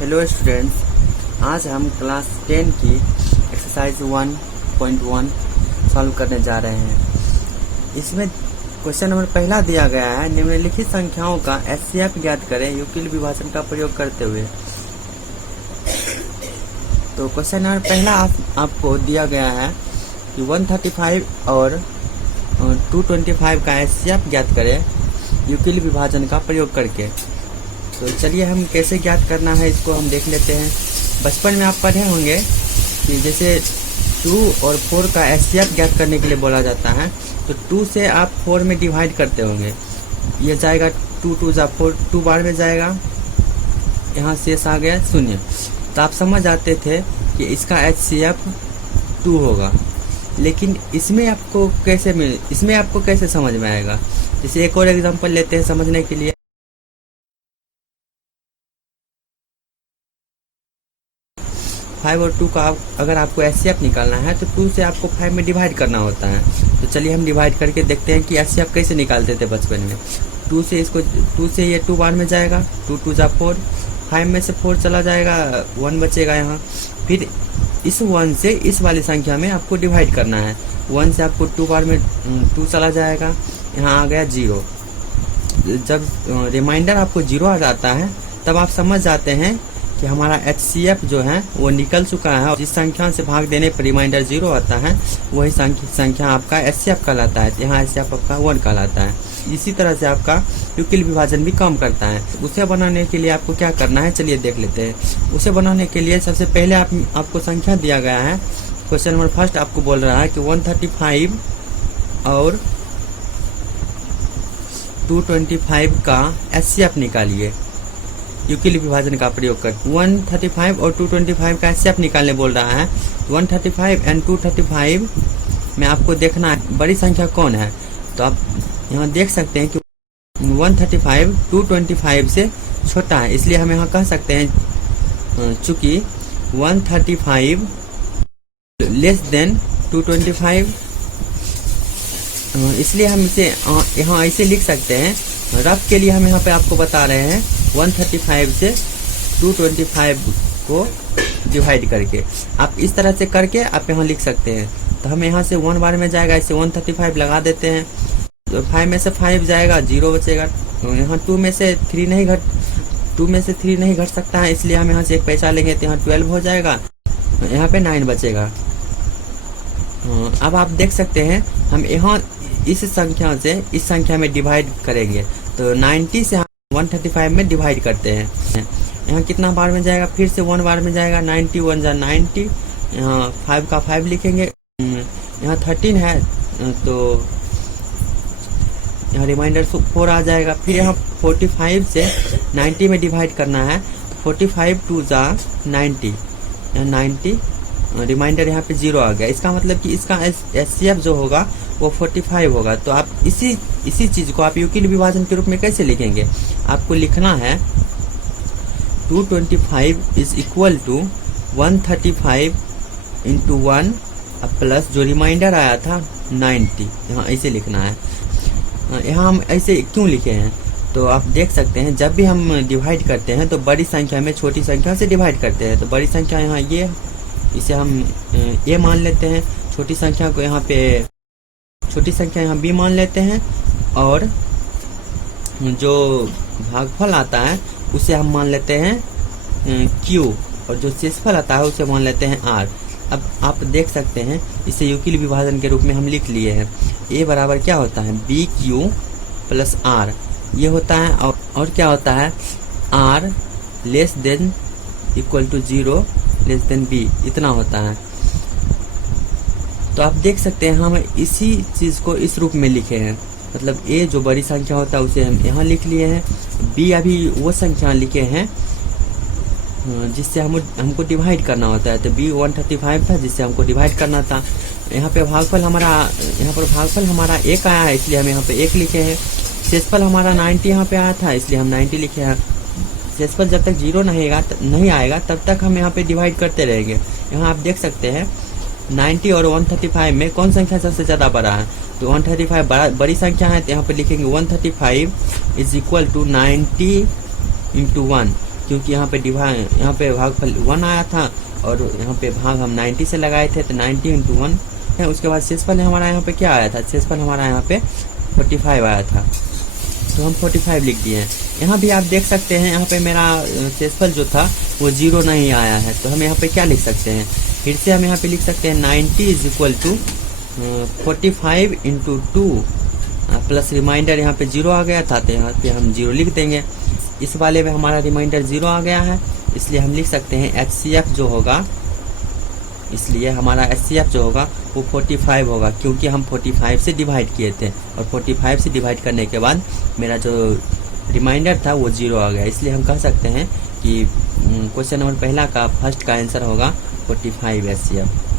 Hello students, आज हम class 10 की एक्सरसाइज 1.1 सॉल्व करने जा रहे हैं। इसमें क्वेश्चन नंबर पहला दिया गया है, निम्नलिखित संख्याओं का एचसीएफ ज्ञात करें यूक्लिड विभाजन का प्रयोग करते हुए। तो क्वेश्चन नंबर पहला आपको दिया गया है कि 135 और 225 का एचसीएफ ज्ञात करें यूक्लिड विभाजन का प्रयोग करके। तो चलिए हम कैसे ज्ञात करना है इसको हम देख लेते हैं। बचपन में आप पढ़े होंगे कि जैसे 2 और 4 का एचसीएफ ज्ञात करने के लिए बोला जाता है, तो 2 से आप 4 में डिवाइड करते होंगे। ये जाएगा 2 2 जा 4, 2 बार में जाएगा, यहाँ शेष आ गया 0। तो आप समझ आते थे कि इसका एचसीएफ 2 होगा। लेकिन इसमें आपको कैसे समझ में आएगा। जैसे एक और एग्जांपल लेते हैं समझने के लिए। 5 और 2 का अगर आपको एचसीएफ निकालना है तो 2 से आपको 5 में डिवाइड करना होता है। तो चलिए हम डिवाइड करके देखते हैं कि एचसीएफ कैसे निकालते थे बचपन में। 2 से ये 2 बार में जाएगा, 2 2 जा 4, 5 में से 4 चला जाएगा, 1 बचेगा यहाँ। फिर इस 1 से इस वाली संख्या में आपको डिवाइड करना है। 1 से आपको 2 बार में 2 चला जाएगा, यहाँ आ गया 0। जब रिमाइंडर आपको 0 आ जाता है तब आप समझ जाते हैं कि हमारा एचसीएफ जो है वो निकल चुका है। और जिस संख्या से भाग देने पर रिमाइंडर 0 आता है वही संख्या आपका एचसीएफ कहलाता है। यहाँ एचसीएफ आपका 1 कहलाता है। इसी तरह से आपका यूक्लिड विभाजन भी काम करता है। उसे बनाने के लिए आपको क्या करना है चलिए देख लेते हैं। उसे बनाने के लिए सबसे पहले आपको संख्या दिया गया है। क्वेश्चन नंबर फर्स्ट आपको बोल रहा है कि 135 और 225 का एचसीएफ निकालिए यूक्लिड विभाजन का प्रयोग कर। 135 और 225 का एचसीएफ निकालने बोल रहा है। 135 एंड 235 में आपको देखना है बड़ी संख्या कौन है। तो आप यहाँ देख सकते हैं कि 135 225 से छोटा है, इसलिए हम यहाँ कह सकते हैं चूंकि 135 लेस देन 225, इसलिए हम इसे यहाँ ऐसे लिख सकते हैं। रफ के लिए हम यहाँ पे आपको बता रहे हैं 135 से 225 को डिवाइड करके। आप इस तरह से करके आप यहाँ लिख सकते हैं। तो हम यहाँ से 1 बार में जाएगा, इसे 135 लगा देते हैं। तो 5 में से 5 जाएगा, 0 बचेगा। तो यहाँ 2 में से 3 नहीं घट सकता है, इसलिए हम यहाँ से एक पैसा लेंगे तो यहाँ 12 हो जाएगा, यहाँ पे 9 बचेगा। अब आप देख सकते हैं हम यहाँ इस संख्या से इस संख्या में डिवाइड करेंगे। तो 90 से हम 135 में डिवाइड करते हैं। यहाँ कितना बार में जाएगा, फिर से 1 बार में जाएगा, 90 1 जा 90, यहाँ 5 का 5 लिखेंगे। यहाँ 13 है तो यहाँ रिमाइंडर 4 आ जाएगा। फिर यहाँ 45 से 90 में डिवाइड करना है। 45 2 जा 90, यहाँ 90, रिमाइंडर यहाँ पे 0 आ गया। इसका मतलब कि इसका एचसीएफ जो होगा वो 45 होगा। तो आप इसी चीज को आप यूक्लिड विभाजन के रूप में कैसे लिखेंगे। आपको लिखना है 225 is equal to 135 into 1 plus जो रिमाइंडर आया था 90, यहाँ ऐसे लिखना है। यहाँ हम ऐसे क्यों लिखे हैं तो आप देख सकते हैं जब भी हम डिवाइड करते हैं तो बड़ी संख्या में छोटी संख्या से डिवाइड करते हैं। तो बड़ी संख्या यहाँ ये, इसे हम ए मान लेते हैं, छोटी संख्या को यहाँ पे छोटी संख्या यहाँ बी मान लेते हैं, और जो भागफल आता है उसे हम मान लेते हैं क्यू, और जो शेषफल आता है उसे मान लेते हैं आर। अब आप देख सकते हैं इसे यूक्लिड विभाजन के रूप में हम लिख लिए हैं। ए बराबर क्या होता है, बी क्यू प्लस आर ये होता है, और क्या होता है r less than equal to 0 less than b, इतना होता है। तो आप देख सकते हैं हम इसी चीज को इस रूप में लिखे हैं। मतलब ए जो बड़ी संख्या होता है उसे हम यहाँ लिख लिए हैं, बी अभी वो संख्या लिखे हैं जिससे हमको डिवाइड करना होता है। तो बी 135 था जिससे हमको डिवाइड करना था। यहाँ पर भागफल हमारा 1 आया है, इसलिए हम यहाँ पे 1 लिखे हैं। शेषफल हमारा 90 यहाँ पे आया था, इसलिए हम 90 लिखे हैं। शेषफल जब तक 0 नहीं आएगा तब तक हम यहाँ पे डिवाइड करते रहेंगे। यहाँ आप देख सकते हैं 90 और 135 में कौन संख्या सबसे ज़्यादा बड़ा है। तो 135 बड़ी संख्या है, तो यहाँ पे लिखेंगे 135 इज इक्वल टू 90 इंटू 1, क्योंकि यहाँ पे भागफल 1 आया था और यहाँ पे भाग हम 90 से लगाए थे, तो 90 इंटू 1 है। उसके बाद शेषफल हमारा यहाँ पे क्या आया था, शेषफल हमारा यहाँ पे 45 आया था, तो हम 45 लिख दिए हैं। यहाँ भी आप देख सकते हैं, यहाँ पे मेरा शेषफल जो था वो 0 नहीं आया है, तो हम यहाँ पे क्या लिख सकते हैं, फिर से हम यहाँ पे लिख सकते हैं 90 is equal to 45 into 2 plus remainder यहाँ पे 0 आ गया था, तो यहाँ पे हम 0 लिख देंगे। इस वाले में हमारा रिमाइंडर 0 आ गया है, इसलिए हम लिख सकते हैं HCF जो होगा, इसलिए हमारा HCF जो होगा वो 45 होगा, क्योंकि हम 45 से डिवाइड किए थे और 45 से डिवाइड करने के बाद मेरा जो रिमाइंडर था वो 0 आ गया। इसलिए हम कह सकते हैं कि क्वेश्चन नंबर पहला का फर्स्ट का आंसर होगा 45 HCF।